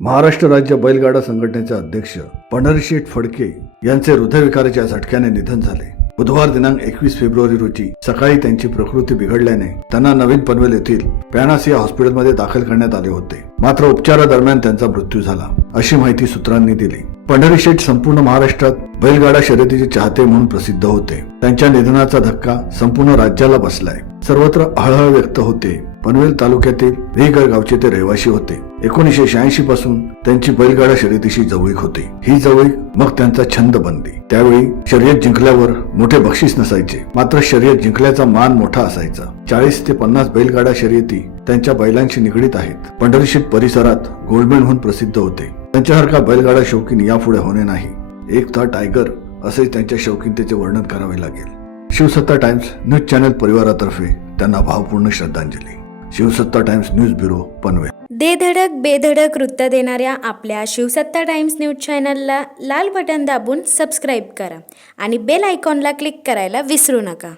महाराष्ट्र राज्य बैलगाडा संघटनेचे अध्यक्ष पंढरीशेठ फडके यांचे हृदयविकाराच्या झटक्याने निधन झाले. बुधवार दिनांक 21 फेब्रुवारी रोजी सकाळी त्यांची प्रकृती बिघडल्याने त्यांना नवीन पनवेल येथील पॅनासिया हॉस्पिटलमध्ये दाखल करण्यात आले होते. मात्र उपचारादरम्यान त्यांचा मृत्यू झाला, अशी माहिती सूत्रांनी दिली. पंढरीशेठ संपूर्ण महाराष्ट्रात बैलगाडा शर्यतीचे चाहते म्हणून प्रसिद्ध होते. त्यांच्या निधनाचा धक्का संपूर्ण राज्याला बसलाय. सर्वत्र हळहळ व्यक्त होते. पनवेल तालुक्यातील वेहगड गावचे ते रहिवासी होते. 1986 पासून त्यांची बैलगाडा शर्यतीशी जवळीक होती. ही जवळीक मग त्यांचा छंद बनली. त्यावेळी शर्यत जिंकल्यावर मोठे बक्षीस नसायचे, मात्र शर्यत जिंकल्याचा मान मोठा असायचा. 40 ते 50 बैलगाडा शर्यती त्यांच्या बैलांशी निगडीत आहेत. पंढरीशेठ परिसरात गोल्डमॅन प्रसिद्ध होते. त्यांच्यासारखा बैलगाडा शौकीन यापुढे होणे नाही. एक था टायगर असे त्यांच्या शौकीनतेचे वर्णन करावे लागेल. शिवसत्ता टाइम्स न्यूज चॅनल परिवारातर्फे त्यांना भावपूर्ण श्रद्धांजली. शिवसत्ता टाइम्स न्यूज ब्युरो, पनवेल. दे धडक बेधडक वृत्त देणाऱ्या आपल्या शिवसत्ता टाइम्स न्यूज चॅनलला लाल बटन दाबून सबस्क्राईब करा आणि बेल आयकॉनला क्लिक करायला विसरू नका.